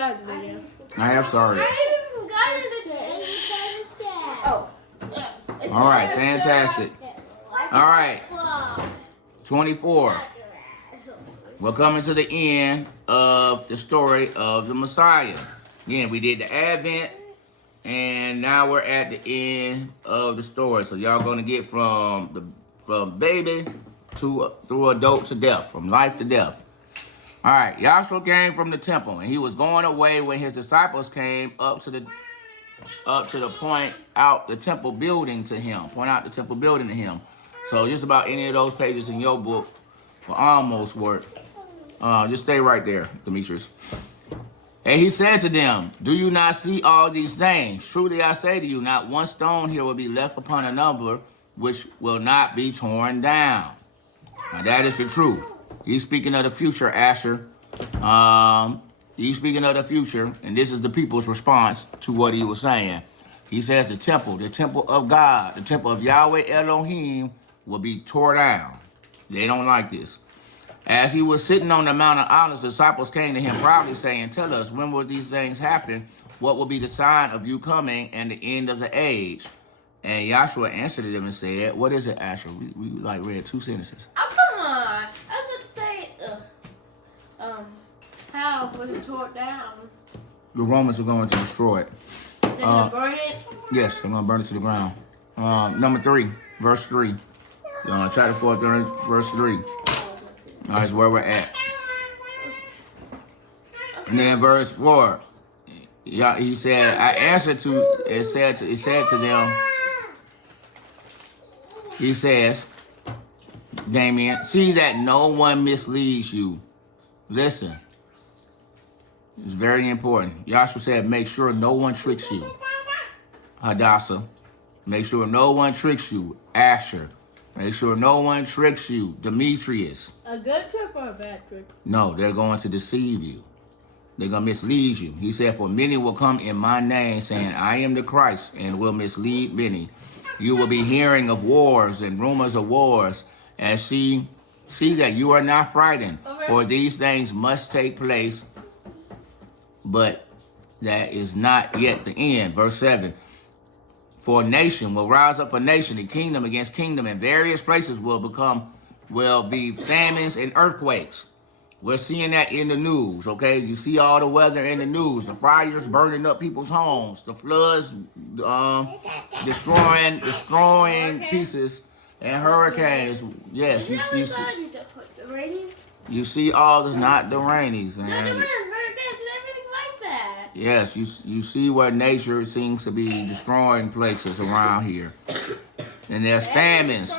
subscribe the video. I have started. Oh. All right, fantastic. All right, 24. We're coming to the end of the story of the Messiah. Again, we did the Advent, and now we're at the end of the story. So y'all gonna get from baby to through adult to death, from life to death. All right, Yahshua came from the temple, and he was going away when his disciples came up to the point out the temple building to him. Point out the temple building to him. So just about any of those pages in your book will almost work. Just stay right there, Demetrius. And he said to them, "Do you not see all these things? Truly I say to you, not one stone here will be left upon another, which will not be torn down." Now that is the truth. He's speaking of the future, Asher. He's speaking of the future, and this is the people's response to what he was saying. He says the temple of God, the temple of Yahweh Elohim will be torn down. They don't like this. As he was sitting on the Mount of Olives, the disciples came to him proudly saying, "Tell us, when will these things happen? What will be the sign of you coming and the end of the age?" And Yahshua answered them and said, "What is it, Asher?" We like read 2 sentences. Oh, come on. I was about to say, how was it torn down? The Romans are going to destroy it. They're going to burn it? Yes, they're going to burn it to the ground. Number 3, verse 3. Chapter 4, verse 3. That's where we're at. And then verse 4. He said, I answered to, it said to them, he says, Damien, see that no one misleads you. Listen. It's very important. Yahshua said, make sure no one tricks you. Hadassah. Make sure no one tricks you. Asher. Make sure no one tricks you. Demetrius. A good trick or a bad trick? No, they're going to deceive you. They're going to mislead you. He said, for many will come in my name saying, I am the Christ, and will mislead many. You will be hearing of wars and rumors of wars, and see that you are not frightened, for these things must take place, but that is not yet the end. Verse 7, for a nation will rise up a nation, and kingdom against kingdom, and various places will be famines and earthquakes. We're seeing that in the news, okay? You see all the weather in the news, the fires burning up people's homes, the floods destroying pieces, and hurricanes. Yes, you see all this, not the rainies, man. Yes, you see where nature seems to be destroying places around here. And there's famines.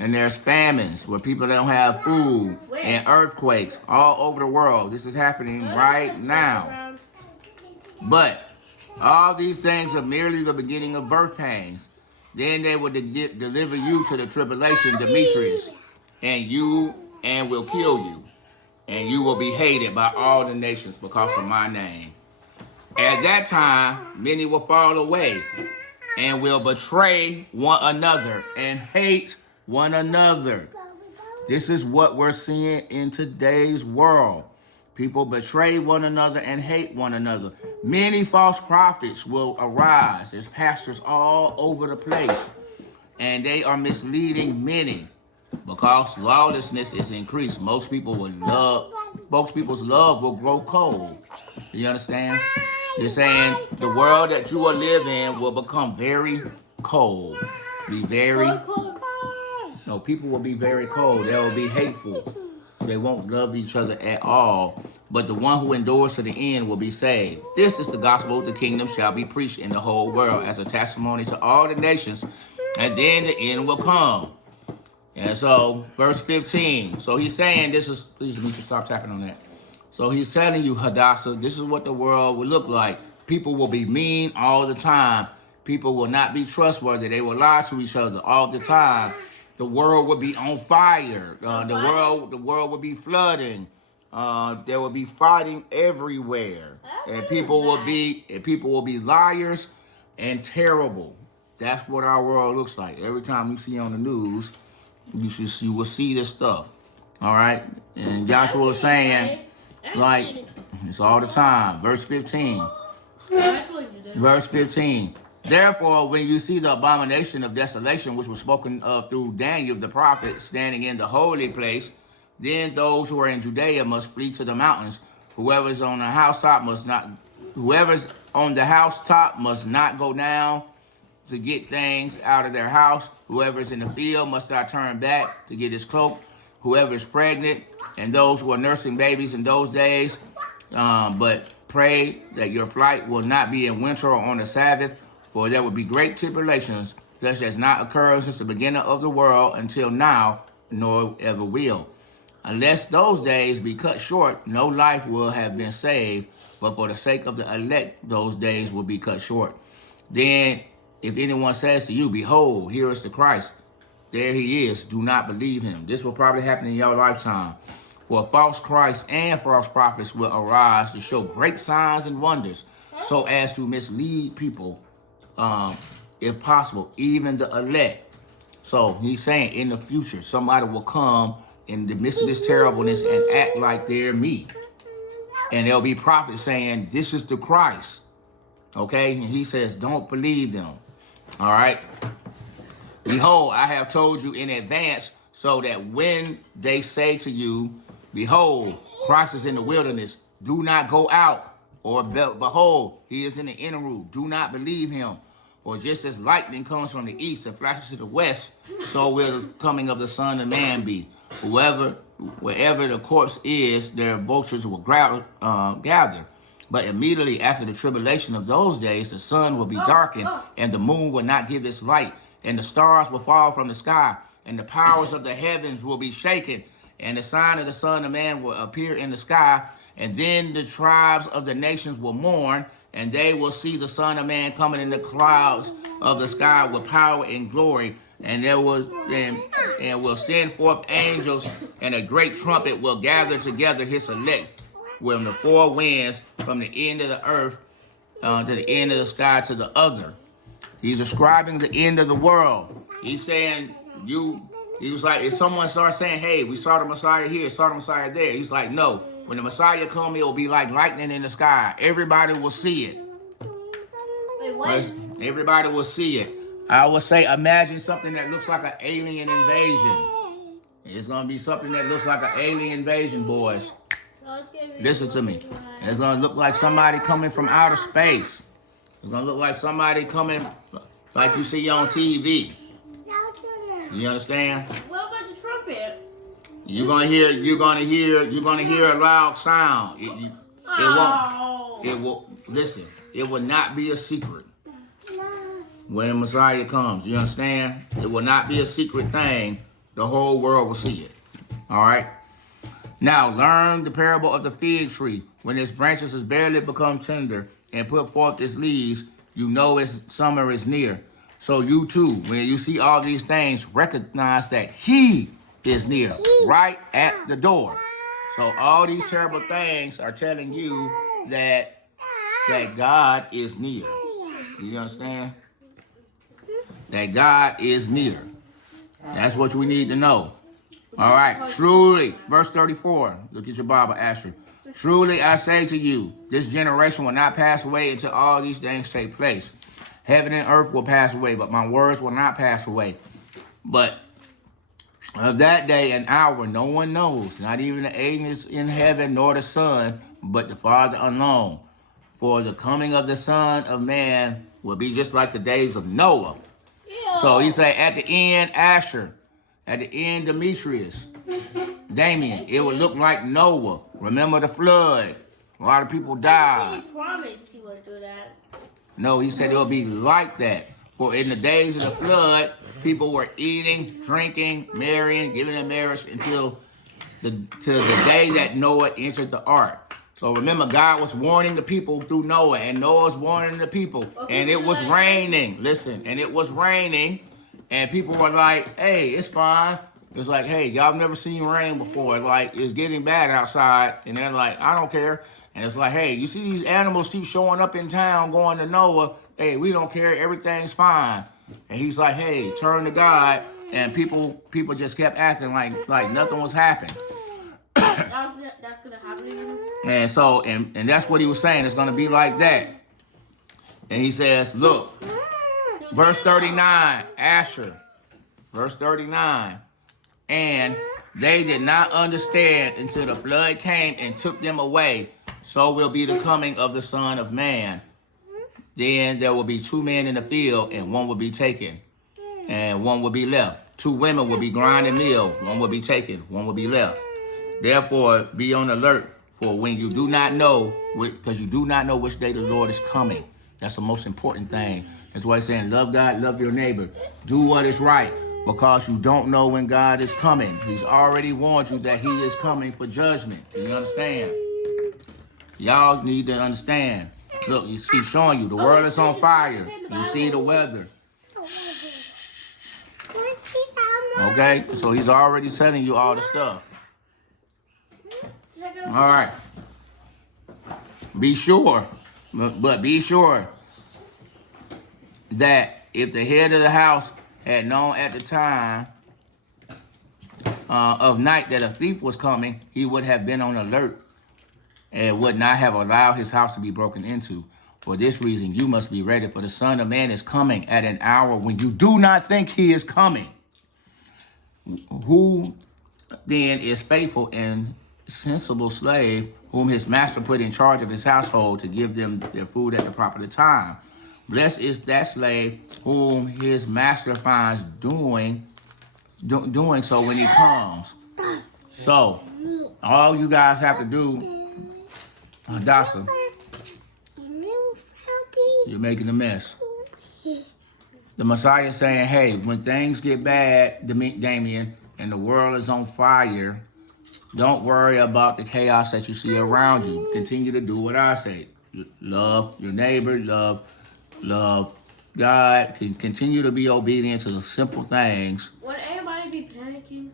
And there's famines where people don't have food, and earthquakes all over the world. This is happening right now. But all these things are merely the beginning of birth pains. Then they will deliver you to the tribulation, Demetrius, and will kill you. And you will be hated by all the nations because of my name. At that time, many will fall away and will betray one another and hate one another. This is what we're seeing in today's world. People betray one another and hate one another. Many false prophets will arise as pastors all over the place, and they are misleading many because lawlessness is increased. Most people's love will grow cold. You understand? You're saying the world that you will live in will become very cold. No, people will be very cold. They will be hateful. They won't love each other at all. But the one who endures to the end will be saved. This is the gospel of the kingdom shall be preached in the whole world as a testimony to all the nations, and then the end will come. And so, verse 15. So he's saying this is, please stop tapping on that. So he's telling you, Hadassah, this is what the world will look like. People will be mean all the time. People will not be trustworthy. They will lie to each other all the time. The world will be on fire. The world will be flooding. There will be fighting everywhere, and people will be liars and terrible. That's what our world looks like. Every time you see on the news, you will see this stuff. All right, and Joshua was saying, like, It's all the time. Verse 15. That's what you do. Verse 15. Therefore, when you see the abomination of desolation, which was spoken of through Daniel the prophet, standing in the holy place, then those who are in Judea must flee to the mountains. Whoever's on the housetop must not go down to get things out of their house. Whoever's in the field must not turn back to get his cloak. Whoever is pregnant and those who are nursing babies in those days, but pray that your flight will not be in winter or on the Sabbath, for there will be great tribulations, such as not occurred since the beginning of the world until now, nor ever will. Unless those days be cut short, no life will have been saved, but for the sake of the elect, those days will be cut short. Then, if anyone says to you, behold, here is the Christ, there he is, do not believe him. This will probably happen in your lifetime. For false Christ and false prophets will arise to show great signs and wonders, so as to mislead people, if possible, even the elect. So he's saying in the future, somebody will come in the midst of this terribleness and act like they're me. And there'll be prophets saying, this is the Christ. Okay? And he says, don't believe them. All right? Behold, I have told you in advance, so that when they say to you, behold, Christ is in the wilderness, do not go out. Or behold, he is in the inner room, do not believe him. For just as lightning comes from the east and flashes to the west, so will the coming of the Son of Man be. Wherever the corpse is, their vultures will gather. But immediately after the tribulation of those days, the sun will be darkened, and the moon will not give its light, and the stars will fall from the sky, and the powers of the heavens will be shaken, and the sign of the Son of Man will appear in the sky, and then the tribes of the nations will mourn, and they will see the Son of Man coming in the clouds of the sky with power and glory, and will send forth angels, and a great trumpet will gather together his elect from the four winds, from the end of the earth to the end of the sky to the other. He's describing the end of the world. He's saying, he was like, if someone starts saying, hey, we saw the Messiah here, saw the Messiah there, he's like, no, when the Messiah comes, it will be like lightning in the sky. Everybody will see it. Wait, what? Everybody will see it. I would say, imagine something that looks like an alien invasion. It's going to be something that looks like an alien invasion, boys. Listen to me. It's going to look like somebody coming from outer space. It's going to look like somebody coming like you see on TV. You understand? What about the trumpet? You're gonna hear a loud sound. It will not be a secret when the Messiah comes. You understand? It will not be a secret thing. The whole world will see it. All right. Now learn the parable of the fig tree. When its branches has barely become tender and put forth its leaves, you know its summer is near. So you too, when you see all these things, recognize that he is near, right at the door. So all these terrible things are telling you that God is near. You understand? That God is near. That's what we need to know. All right. Truly, verse 34. Look at your Bible, Asher. Truly I say to you, this generation will not pass away until all these things take place. Heaven and earth will pass away, but my words will not pass away. But of that day and hour, no one knows, not even the angels in heaven nor the Son, but the Father alone. For the coming of the Son of Man will be just like the days of Noah. Yeah. So he say at the end, Asher, at the end, Demetrius, Damien, it will look like Noah. Remember the flood. A lot of people died. He promised he wouldn't do that. No, he said it'll be like that. For in the days of the flood, people were eating, drinking, marrying, giving in marriage until the day that Noah entered the ark. So remember, God was warning the people through Noah, and Noah was warning the people. And it was raining. Listen, and it was raining, and people were like, hey, it's fine. It's like, hey, y'all never seen rain before. Like, it's getting bad outside. And they're like, I don't care. And it's like, hey, you see these animals keep showing up in town going to Noah. Hey, we don't care. Everything's fine. And he's like, hey, turn to God. And people just kept acting like nothing was happening. That's going to happen again? And so, and that's what he was saying. It's going to be like that. And he says, look, verse 39, Asher, verse 39. And they did not understand until the flood came and took them away. So will be the coming of the Son of Man. Then there will be 2 men in the field, and one will be taken, and one will be left. 2 women will be grinding meal. One will be taken, one will be left. Therefore, be on alert, for when you do not know, because you do not know which day the Lord is coming. That's the most important thing. That's why he's saying, love God, love your neighbor. Do what is right, because you don't know when God is coming. He's already warned you that he is coming for judgment. Do you understand? Y'all need to understand. Look, he's showing you the world is on fire. You see the weather. Okay, so he's already telling you all the stuff. All right. Be sure, but be sure that if the head of the house had known at the time of night that a thief was coming, he would have been on alert and would not have allowed his house to be broken into. For this reason, you must be ready, for the Son of Man is coming at an hour when you do not think he is coming. Who then is faithful and sensible slave, whom his master put in charge of his household to give them their food at the proper time? Blessed is that slave whom his master finds doing so when he comes. So, all you guys have to do, Dasa, you're making a mess. The Messiah is saying, hey, when things get bad, Damien, and the world is on fire, don't worry about the chaos that you see around you. Continue to do what I say. Love your neighbor, love God. Continue to be obedient to the simple things. Would everybody be panicking?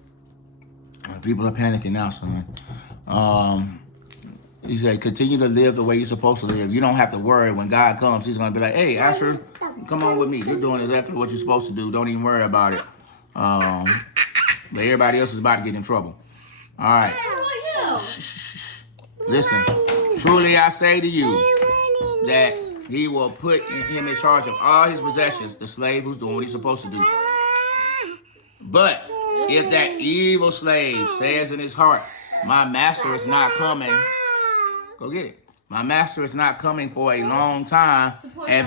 People are panicking now, son. He said, continue to live the way you're supposed to live. You don't have to worry. When God comes, he's going to be like, hey, Asher, come on with me. You're doing exactly what you're supposed to do. Don't even worry about it. But everybody else is about to get in trouble. All right. Listen, truly I say to you that he will put him in charge of all his possessions, the slave who's doing what he's supposed to do. But if that evil slave says in his heart, my master is not coming, go get it. My master is not coming for a long time, and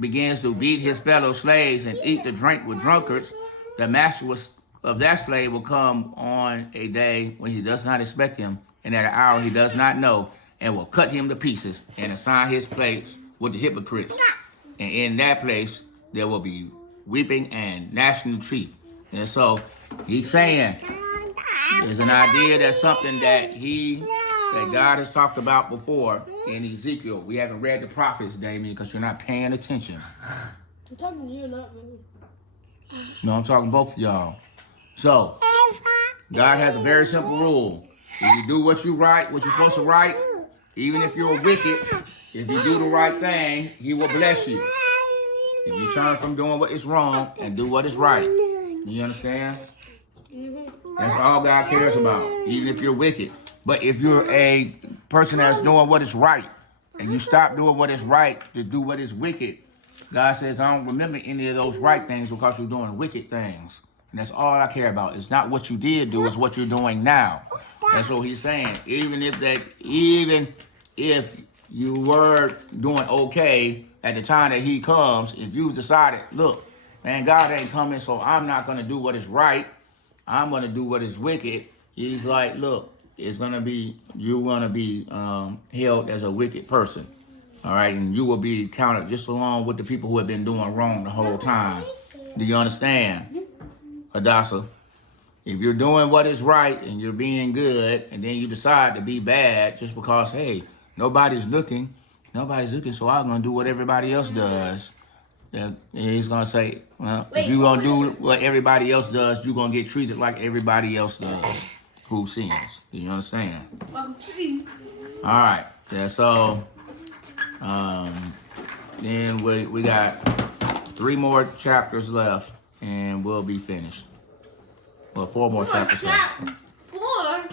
begins to beat his fellow slaves and eat the drink with drunkards. The master of that slave will come on a day when he does not expect him, and at an hour he does not know, and will cut him to pieces and assign his place with the hypocrites. And in that place there will be weeping and gnashing of teeth. And so he's saying there's an idea that's something that God has talked about before in Ezekiel. We haven't read the prophets, Damien, because you're not paying attention. I'm talking to you, not me. No, I'm talking both of y'all. So, God has a very simple rule. If you do what you're supposed to right, even if you're wicked, if you do the right thing, he will bless you. If you turn from doing what is wrong and do what is right. You understand? That's all God cares about, even if you're wicked. But if you're a person that's doing what is right, and you stop doing what is right to do what is wicked, God says, I don't remember any of those right things because you're doing wicked things. And that's all I care about. It's not what you did do, it's what you're doing now. And so he's saying, even if you were doing okay at the time that he comes, if you decided, look, man, God ain't coming, so I'm not going to do what is right. I'm going to do what is wicked. He's like, look, you're going to be held as a wicked person. All right, and you will be counted just along with the people who have been doing wrong the whole time. Do you understand, Hadassah? If you're doing what is right and you're being good, and then you decide to be bad just because, hey, nobody's looking, so I'm going to do what everybody else does. And he's going to say, well, if you're going to do what everybody else does, you're going to get treated like everybody else does who sins. Do you understand? All right, yeah, so... then we got 3 more chapters left, and we'll be finished. Well, 4 more chapters left. 4?